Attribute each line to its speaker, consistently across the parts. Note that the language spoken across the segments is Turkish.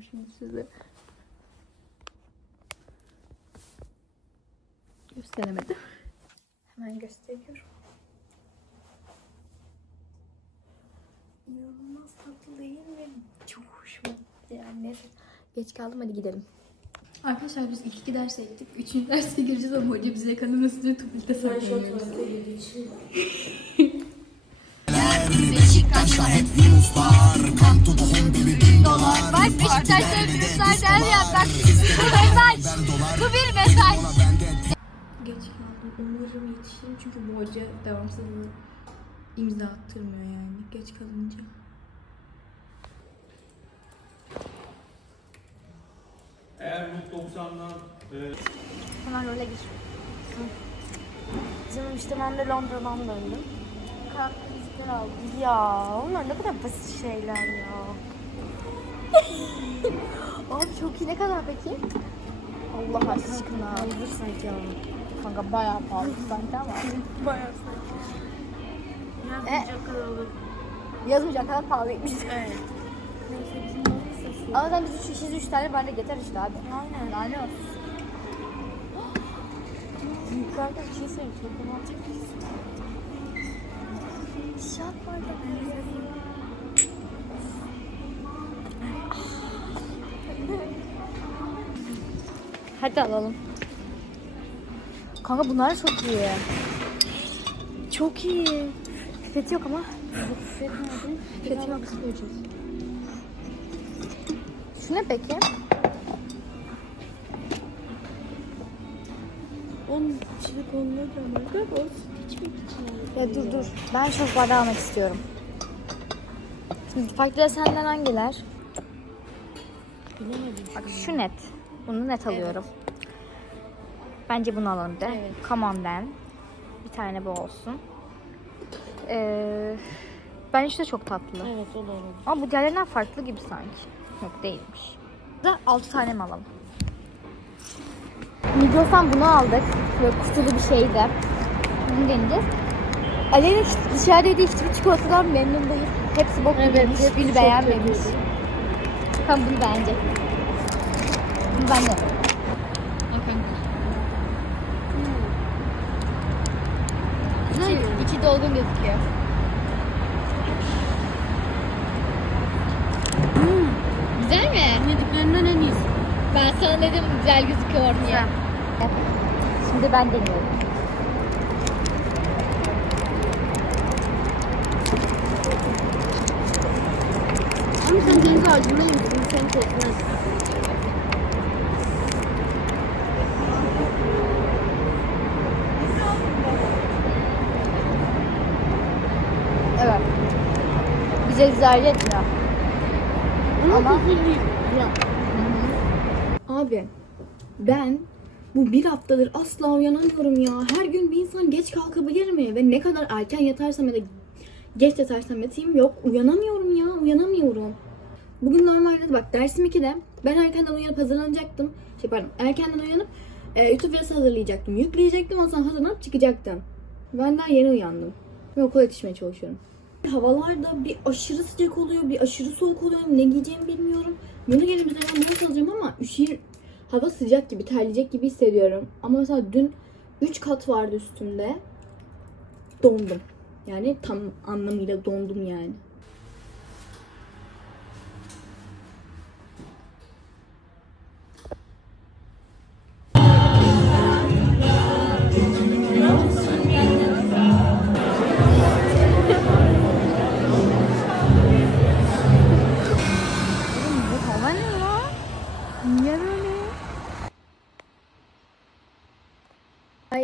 Speaker 1: göstereceğim şimdi size. Gösteremedim. Hemen gösteriyorum. İnanılmaz tatlı değil mi? Çok hoşuma gitti yani. Neyse. Geç kaldım hadi gidelim. Arkadaşlar biz ilk iki derse gittik. Üçüncü derse gireceğiz ama hoca bize yakalaması için tupilde saklanıyoruz.
Speaker 2: Bak Beşiktaş'ta büyükler der ya bak bu mesaj. Bu bir mesaj.
Speaker 1: Geç kaldım. Umarım yetişirim çünkü bu hoca devamsız imza attırmıyor yani geç kalınca.
Speaker 3: Eğer Not 90'dan e,
Speaker 2: Hemen öyle gir. Canım işte ben de Londra'dan döndüm. Kalk müzikler aldım. Ya onlar ne kadar basit şeyler ya. Abi çok iyi. Ne kadar peki? Allah aşkına. Hazır sanki ya. Kanka bayağı pahalı sanki ama. bayağı sanki. Yazmayacak kadar olur. Yazmayacak kadar pahalıymış. Evet. Ama sen biz üç kişiyiz üç tane bana getir işte hadi. Aynen. Lanet olsun. Yukarıda bir şey söyleyeyim. Çok romantik bir şey. Şat var Hadi alalım. Kanka bunlar çok iyi. Çok iyi. Pipeti yok ama. Pipet nerede? Pipeti yok. Şu ne peki?
Speaker 4: Onun içine ama galiba o süt içmek için.
Speaker 2: Ya dur dur. Ben şok bardağı almak istiyorum. Şimdi farklı desenler hangiler?
Speaker 4: Bilemedim.
Speaker 2: Bak şu net. Bunu net alıyorum. Bence bunu alalım de.
Speaker 4: Evet.
Speaker 2: Come on then. Bir tane bu olsun. Ee, şu da çok tatlı.
Speaker 4: Evet o da.
Speaker 2: Ama bu diğerlerinden farklı gibi sanki. Yok değilmiş. Da 6 tane mi alalım? Migros'tan bunu aldık. Böyle kutulu bir şeydi. Bunu deneyeceğiz. Aleyna dışarıdaydı hiçbir çikolatadan memnun değil. Hepsi bok
Speaker 4: Evet, hepsi
Speaker 2: Hiçbirini beğenmemiş. Bakalım bunu beğenecek. Bunu ben de. İçi, içi dolgun gözüküyor. Güzel mi?
Speaker 4: Yediklerinden en iyisi.
Speaker 2: Ben sana dedim güzel gözüküyor diye. Şimdi ben deniyorum.
Speaker 4: Ama sen deniz ağacında yemişsin. Sen kesmez.
Speaker 2: Evet. Güzel etmiyor.
Speaker 4: Ama. Ya.
Speaker 5: Abi ben bu bir haftadır asla uyanamıyorum ya. Her gün bir insan geç kalkabilir mi? Ve ne kadar erken yatarsam ya da geç yatarsam yatayım yok. Uyanamıyorum ya uyanamıyorum. Bugün normalde bak dersim 2'de ben erkenden uyanıp hazırlanacaktım. Şey pardon erkenden uyanıp e, YouTube videosu hazırlayacaktım. Yükleyecektim ondan sonra hazırlanıp çıkacaktım. Ben daha yeni uyandım. Ve okula yetişmeye çalışıyorum. Havalar da bir aşırı sıcak oluyor, bir aşırı soğuk oluyor. Ne giyeceğimi bilmiyorum. Bunu gelin bize ben mont alacağım ama üşür, hava sıcak gibi, terleyecek gibi hissediyorum. Ama mesela dün 3 kat vardı üstümde. Dondum. Yani tam anlamıyla dondum yani.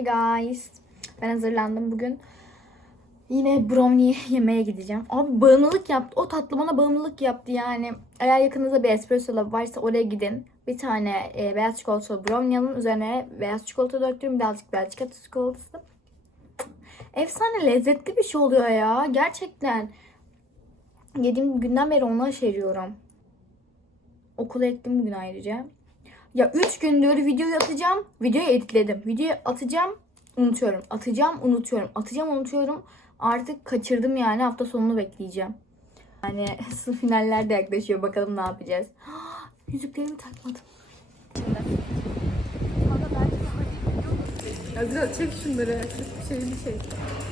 Speaker 2: Guys. Ben hazırlandım bugün. Yine brownie yemeye gideceğim. Abi bağımlılık yaptı. O tatlı bana bağımlılık yaptı yani. Eğer yakınızda bir espresso lab varsa oraya gidin. Bir tane e, beyaz çikolatalı brownie alın. Üzerine beyaz çikolata döktürün. Birazcık belçika çikolatası. Efsane lezzetli bir şey oluyor ya. Gerçekten. Yediğim günden beri onu aşeriyorum. Okula ettim bugün ayrıca. Ya 3 gündür videoyu atacağım. Videoyu editledim. Videoyu atacağım. Unutuyorum. Atacağım. Unutuyorum. Atacağım. Unutuyorum. Artık kaçırdım yani hafta sonunu bekleyeceğim. Yani sınıf finaller de yaklaşıyor. Bakalım ne yapacağız. Yüzüklerimi takmadım.
Speaker 4: Azra çek şunları. Şeyini çek.
Speaker 1: Ay guys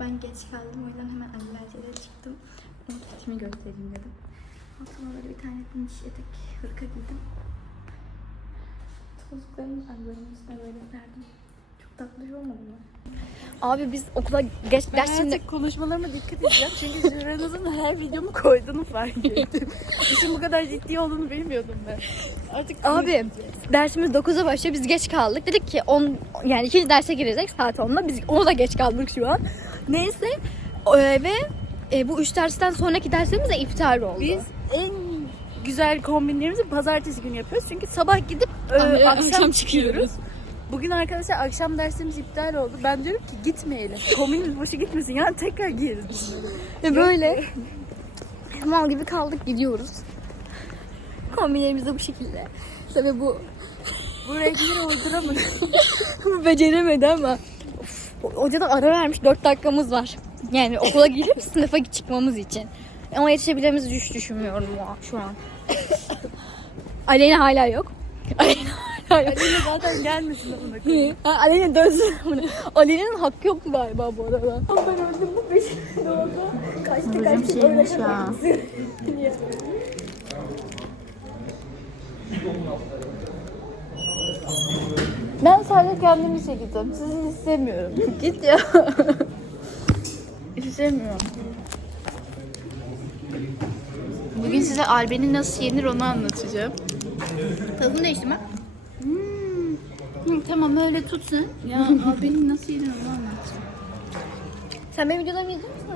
Speaker 1: ben geç kaldım o yüzden hemen alelacele çıktım. Outfitimi göstereyim dedim. Altıma böyle bir tane niş etek hırka giydim. Tozluklarımı aylarımın üstüne böyle serdim. Çok tatlı şey olmadı mı?
Speaker 2: Abi biz okula geç
Speaker 4: Ben
Speaker 2: ders şimdi
Speaker 4: konuşmalarıma dikkat edeceğim. Çünkü Zühre'nin her videomu koyduğunu fark ettim. İşin bu kadar ciddi olduğunu bilmiyordum ben. Artık
Speaker 2: Abi dersimiz 9'a başlıyor. Biz geç kaldık. Dedik ki 10 yani ikinci derse girecek saat 10'da. Biz ona da geç kaldık şu an. Neyse e, ve e, bu üç dersten sonraki derslerimiz de iptal oldu.
Speaker 4: biz en güzel kombinlerimizi pazartesi günü yapıyoruz. Çünkü sabah gidip e,
Speaker 1: Aynen,
Speaker 4: akşam,
Speaker 1: akşam
Speaker 4: çıkıyoruz. Bugün arkadaşlar akşam dersimiz iptal oldu. Ben diyorum ki gitmeyelim. Kombinimiz boşu gitmesin. Yani tekrar giyeriz bunları.
Speaker 2: Böyle mal gibi kaldık gidiyoruz. Kombinlerimiz de bu şekilde. Tabii bu
Speaker 4: Bu renkleri uyduramadım.
Speaker 2: bu beceremedi ama Of, hocadan ara vermiş 4 dakikamız var. Yani okula girip sınıfa çıkmamız için. Ama yetişebileceğimizi düş düşünmüyorum şu an. Aleyna hala yok. Aleyna hala yok.
Speaker 4: Yine zaten gelmesin.
Speaker 2: Ha, Aleyna dönsün. Aleyna'nın hakkı yok mu galiba bu arada? Ben öldüm bu peşinde oldu. Kaçtı kaçtı. Şeymiş ya.
Speaker 4: Ben sadece kendimi çekeceğim. Sizi istemiyorum.
Speaker 2: Git ya.
Speaker 4: İstemiyorum. Bugün size albenin nasıl yenir onu anlatacağım.
Speaker 2: Tadını değiştirme.
Speaker 4: Hı, tamam öyle tutsun. Ya albenin nasıl yenir onu anlatacağım.
Speaker 2: Sen benim videolarımı izliyor musun?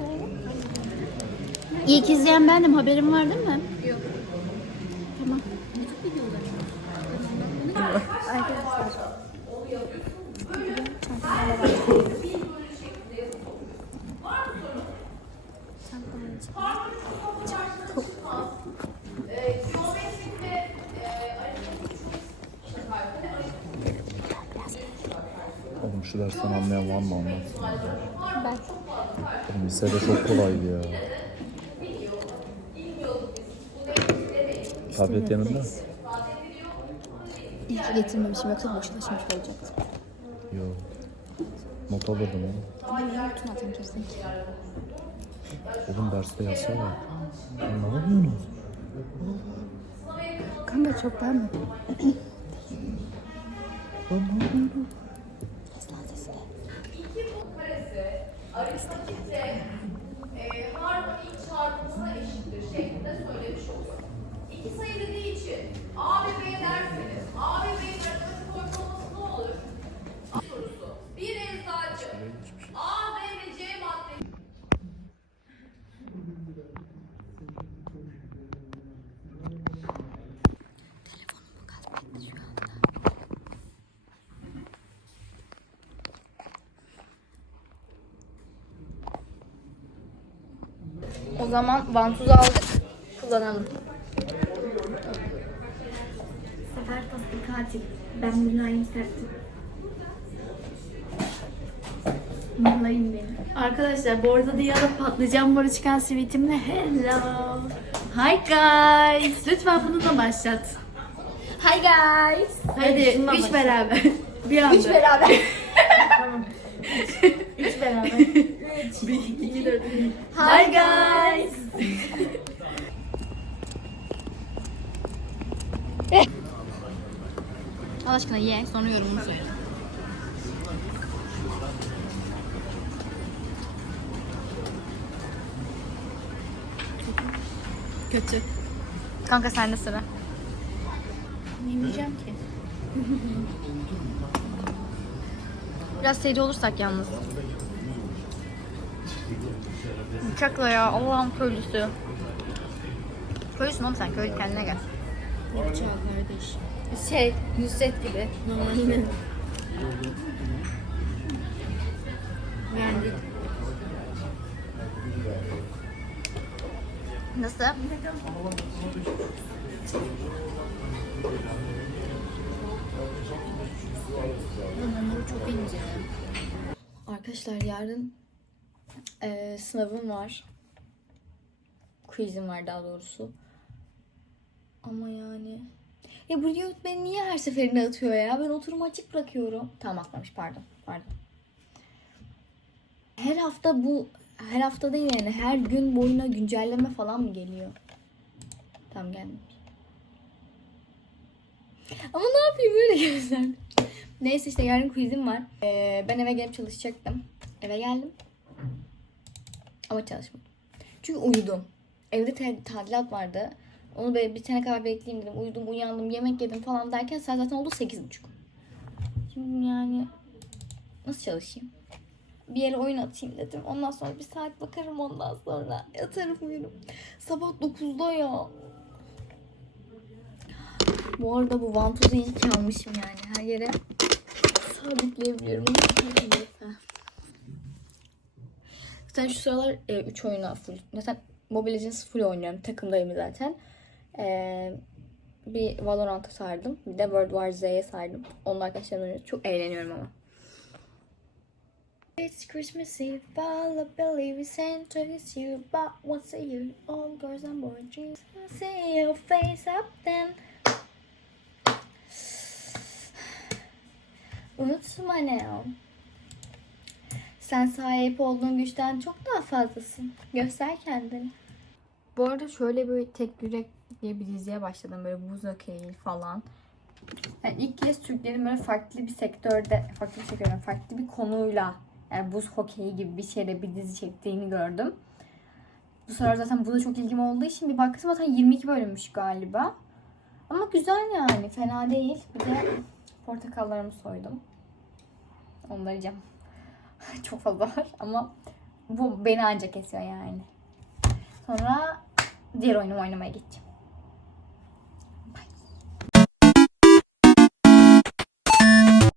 Speaker 4: İlk izleyen bendim. Haberin var değil mi?
Speaker 6: Oğlum şu dersten anlayan var mı anlatsın. Ben. Oğlum lisede çok kolaydı ya. Tablet yanında.
Speaker 2: İyi ki getirmemişim yoksa boşuna şimdi olacaktı.
Speaker 6: Yo. Not alırdım oğlum.
Speaker 2: Ben niye bütün atmışsın ki?
Speaker 6: Oğlum derste yazsa var. Lan Ne yapıyorsunuz?
Speaker 2: Kanka çok var mı?
Speaker 6: Lan ne yapıyorsunuz?
Speaker 7: Harf ilk çarpımına eşittir şeklinde söylemiş oluyor. İki sayı dediği için A ve B derseniz A ve B'nin matematik ortalaması ne olur? Sorusu. Bir eczacı A, B ve C madde
Speaker 2: O zaman vantuzu aldık. Kullanalım. Sefer taslı katil. Ben mülayim sertim. Mülayim benim.
Speaker 4: Arkadaşlar bu arada Diyan'a patlıcan boru çıkan sivitimle hello. Hi guys. Lütfen bununla başlat.
Speaker 2: Hi guys.
Speaker 4: Hadi
Speaker 2: şundan
Speaker 4: üç
Speaker 2: başla.
Speaker 4: beraber. Bir anda.
Speaker 2: Üç beraber. Üç beraber.
Speaker 4: Hi guys.
Speaker 2: Allah aşkına ye sonra yorumunu söyle.
Speaker 4: Kötü.
Speaker 2: Kanka sende sıra.
Speaker 4: Yemeyeceğim ki.
Speaker 2: Biraz seri olursak yalnız. Bıçakla ya Allah'ın köylüsü. Köylüsün oğlum sen köylü kendine gel.
Speaker 4: Ne bıçağı kardeş.
Speaker 2: Şey, Nusret gibi.
Speaker 4: Aynen. Beğendik.
Speaker 2: Nasıl?
Speaker 4: Hamuru çok ince.
Speaker 2: Arkadaşlar yarın eee, sınavım var. Quizim var daha doğrusu. Ama yani... Ya bu Riot beni niye her seferinde atıyor ya? Ben oturumu açık bırakıyorum. Tamam atmamış pardon. Pardon. Her hafta bu... Her hafta değil yani. Her gün boyuna güncelleme falan mı geliyor? Tam gelmemiş. Ama ne yapayım böyle gözler. Neyse işte yarın quizim var. Ee, ben eve gelip çalışacaktım. Eve geldim. Ama çalışmadım. Çünkü uyudum. Evde tadilat vardı. Onu böyle bitene kadar bekleyeyim dedim. Uyudum, uyandım, yemek yedim falan derken saat zaten oldu 8.30. Şimdi yani nasıl çalışayım? Bir yere oyun atayım dedim. Ondan sonra bir saat bakarım ondan sonra. Yatarım uyurum. Sabah 9'da ya. Bu arada bu vantozu iyi ki almışım yani. Her yere sabitleyebiliyorum. Zaten şu sıralar 3 oyuna full. Zaten Mobile Legends full oynuyorum. Takımdayım zaten. E, bir Valorant'a sardım. Bir de World War Z'ye sardım. Onunla arkadaşlarımla oynuyoruz. Çok eğleniyorum ama. It's Christmas Eve, all I believe is Santa is you, but once a year, all girls and boys dreams. See your face up then. Unutma now. Sen sahip olduğun güçten çok daha fazlasın. Göster kendini. Bu arada şöyle böyle tek yürek diye bir diziye başladım. Böyle buz okey falan. Yani ilk kez Türklerin böyle farklı bir sektörde, farklı bir sektörde, farklı bir konuyla yani buz hokeyi gibi bir şeyde bir dizi çektiğini gördüm. Bu sıralar zaten bu da çok ilgim olduğu için bir baktım zaten 22 bölünmüş galiba. Ama güzel yani fena değil. Bir de portakallarımı soydum. Onları yiyeceğim. çok fazla var ama bu beni ancak kesiyor yani. Sonra diğer oyunumu oynamaya geçeceğim.